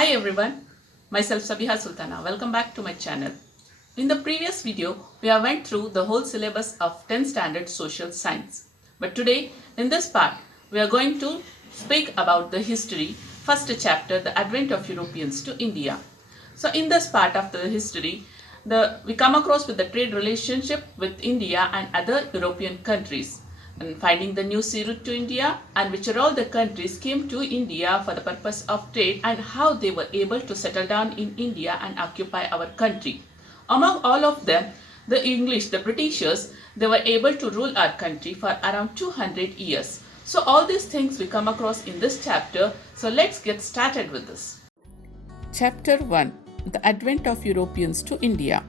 Hi everyone, myself Sabiha Sultana. Welcome back to my channel. In the previous video, we have went through the whole syllabus of 10th standard social science. But today, in this part, we are going to speak about the history, first chapter, the advent of Europeans to India. So in this part of the history, we come across with the trade relationship with India and other European countries, and finding the new sea route to India, and which are all the countries came to India for the purpose of trade, and how they were able to settle down in India and occupy our country. Among all of them, the English, the Britishers, they were able to rule our country for around 200 years. So all these things we come across in this chapter. So let's get started with this. Chapter 1, the advent of Europeans to India.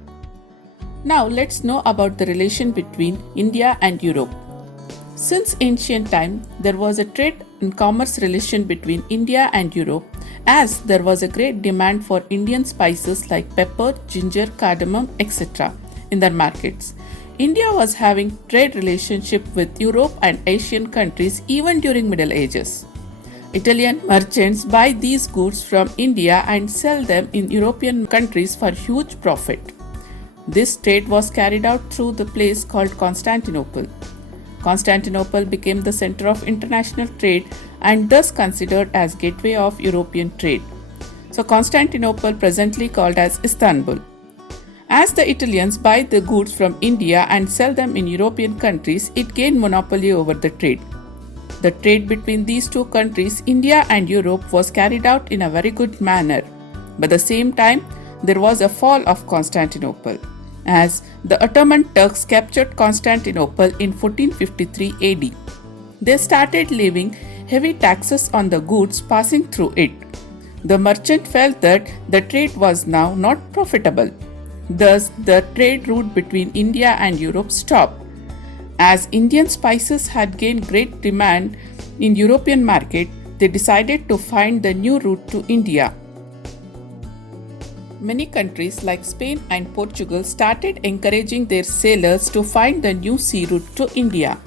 Now let's know about the relation between India and Europe. Since ancient time, there was a trade and commerce relation between India and Europe, as there was a great demand for Indian spices like pepper, ginger, cardamom, etc. in their markets. India was having trade relationship with Europe and Asian countries even during Middle Ages. Italian merchants buy these goods from India and sell them in European countries for huge profit. This trade was carried out through the place called Constantinople. Constantinople became the center of international trade and thus considered as gateway of European trade. So Constantinople presently called as Istanbul. As the Italians buy the goods from India and sell them in European countries, it gained monopoly over the trade. The trade between these two countries, India and Europe, was carried out in a very good manner. But at the same time, there was a fall of Constantinople, as the Ottoman Turks captured Constantinople in 1453 AD. They started levying heavy taxes on the goods passing through it. The merchant felt that the trade was now not profitable. Thus, the trade route between India and Europe stopped. As Indian spices had gained great demand in European market, they decided to find the new route to India. Many countries like Spain and Portugal started encouraging their sailors to find the new sea route to India.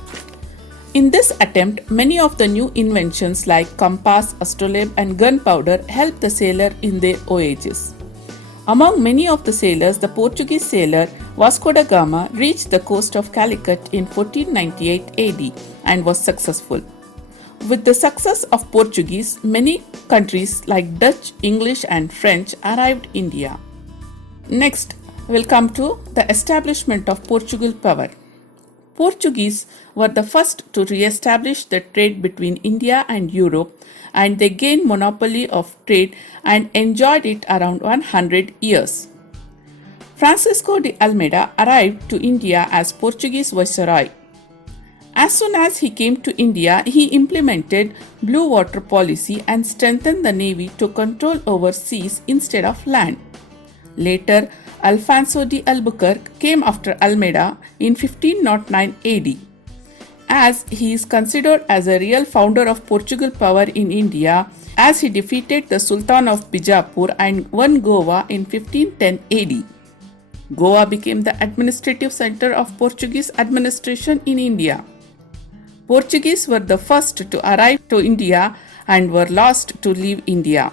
In this attempt, many of the new inventions like compass, astrolabe and gunpowder helped the sailor in their voyages. Among many of the sailors, the Portuguese sailor Vasco da Gama reached the coast of Calicut in 1498 AD and was successful. With the success of Portuguese, many countries like Dutch, English and French arrived in India. Next, we'll come to the establishment of Portugal power. Portuguese were the first to re-establish the trade between India and Europe, and they gained monopoly of trade and enjoyed it around 100 years. Francisco de Almeida arrived to India as Portuguese viceroy. As soon as he came to India, he implemented blue water policy and strengthened the navy to control over seas instead of land. Later, Alfonso de Albuquerque came after Almeida in 1509 AD. As he is considered as a real founder of Portugal power in India, as he defeated the Sultan of Bijapur and won Goa in 1510 AD. Goa became the administrative center of Portuguese administration in India. Portuguese were the first to arrive to India and were last to leave India.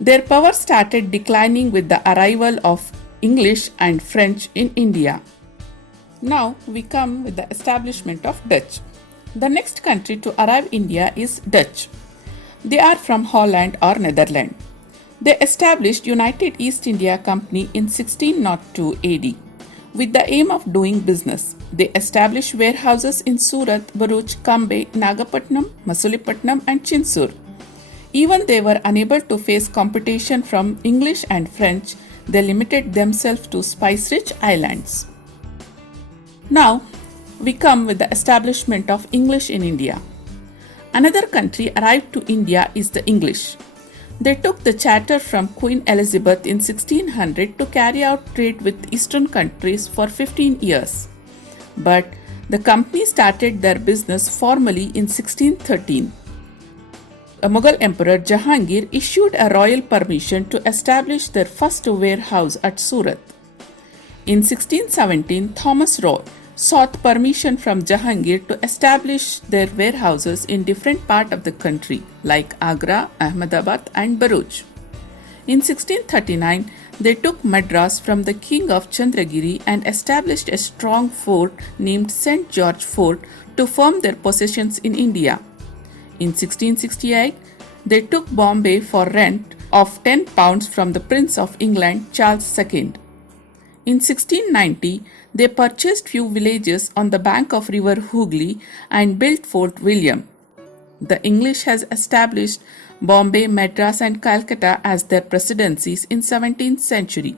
Their power started declining with the arrival of English and French in India. Now we come with the establishment of Dutch. The next country to arrive in India is Dutch. They are from Holland or Netherlands. They established United East India Company in 1602 AD. With the aim of doing business, they established warehouses in Surat, Bharuch, Cambay, Nagapatnam, Masulipatam and Chinsur. Even they were unable to face competition from English and French, they limited themselves to spice-rich islands. Now, we come with the establishment of English in India. Another country arrived to India is the English. They took the charter from Queen Elizabeth in 1600 to carry out trade with Eastern countries for 15 years. But the company started their business formally in 1613. A Mughal Emperor Jahangir issued a royal permission to establish their first warehouse at Surat. In 1617, Thomas Roe sought permission from Jahangir to establish their warehouses in different parts of the country like Agra, Ahmedabad and Bharuch. In 1639, they took Madras from the king of Chandragiri and established a strong fort named St. George Fort to firm their possessions in India. In 1668, they took Bombay for rent of £10 from the Prince of England Charles II. In 1690, they purchased few villages on the bank of river Hooghly and built Fort William. The English has established Bombay, Madras and Calcutta as their presidencies in 17th century.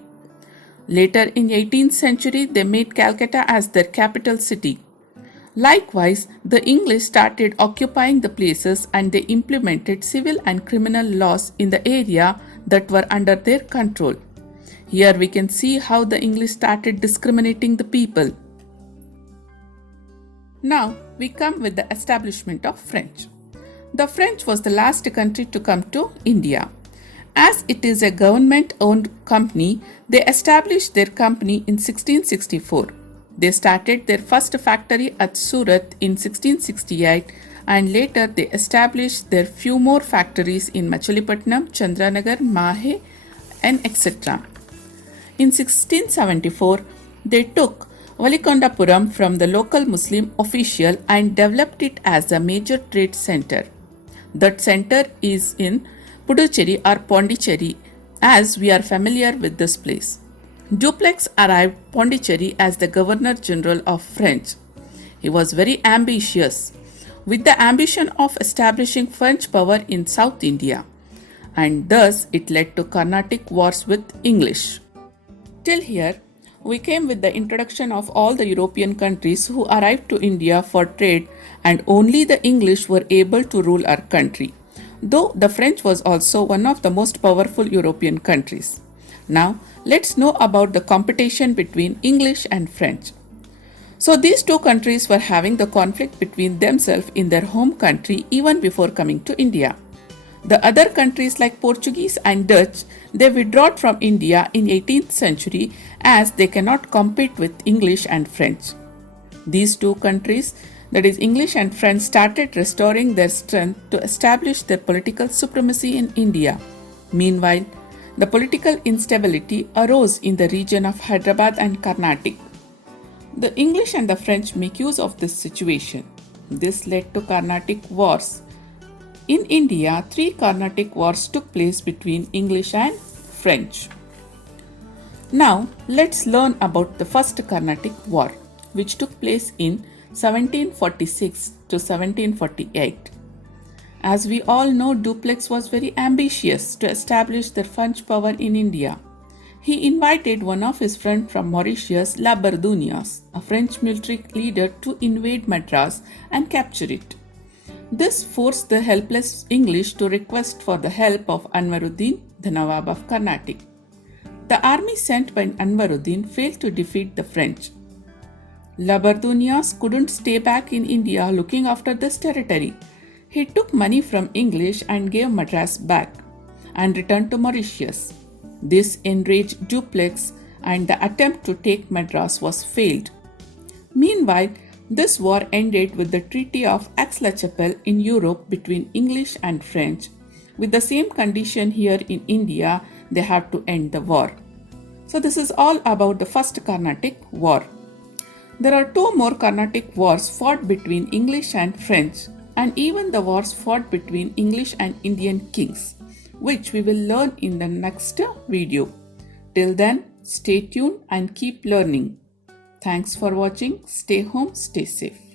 Later in 18th century, they made Calcutta as their capital city. Likewise, the English started occupying the places and they implemented civil and criminal laws in the area that were under their control. Here we can see how the English started discriminating the people. Now we come with the establishment of French. The French was the last country to come to India. As it is a government-owned company, they established their company in 1664. They started their first factory at Surat in 1668 and later they established their few more factories in Machilipatnam, Chandranagar, Mahe and etc. In 1674, they took Valikondapuram from the local Muslim official and developed it as a major trade center. That center is in Puducherry or Pondicherry, as we are familiar with this place. Dupleix arrived Pondicherry as the Governor General of French. He was very ambitious, with the ambition of establishing French power in South India, and thus it led to Carnatic wars with English. Till here, we came with the introduction of all the European countries who arrived to India for trade, and only the English were able to rule our country, though the French was also one of the most powerful European countries. Now, let's know about the competition between English and French. So these two countries were having the conflict between themselves in their home country even before coming to India. The other countries like Portuguese and Dutch, they withdrew from India in 18th century as they cannot compete with English and French. These two countries, that is English and French, started restoring their strength to establish their political supremacy in India. Meanwhile, the political instability arose in the region of Hyderabad and Carnatic. The English and the French make use of this situation. This led to Carnatic wars. In India, 3 Carnatic wars took place between English and French. Now, let's learn about the First Carnatic War, which took place in 1746 to 1748. As we all know, Dupleix was very ambitious to establish the French power in India. He invited one of his friends from Mauritius, La Bardunias, a French military leader, to invade Madras and capture it. This forced the helpless English to request for the help of Anwaruddin, the Nawab of Carnatic. The army sent by Anwaruddin failed to defeat the French. La Bardunias couldn't stay back in India looking after this territory. He took money from English and gave Madras back and returned to Mauritius. This enraged Dupleix and the attempt to take Madras was failed. Meanwhile, this war ended with the Treaty of Aix-la-Chapelle in Europe between English and French. With the same condition here in India, they have to end the war. So this is all about the First Carnatic War. There are 2 more Carnatic wars fought between English and French, and even the wars fought between English and Indian kings, which we will learn in the next video. Till then, stay tuned and keep learning. Thanks for watching. Stay home, stay safe.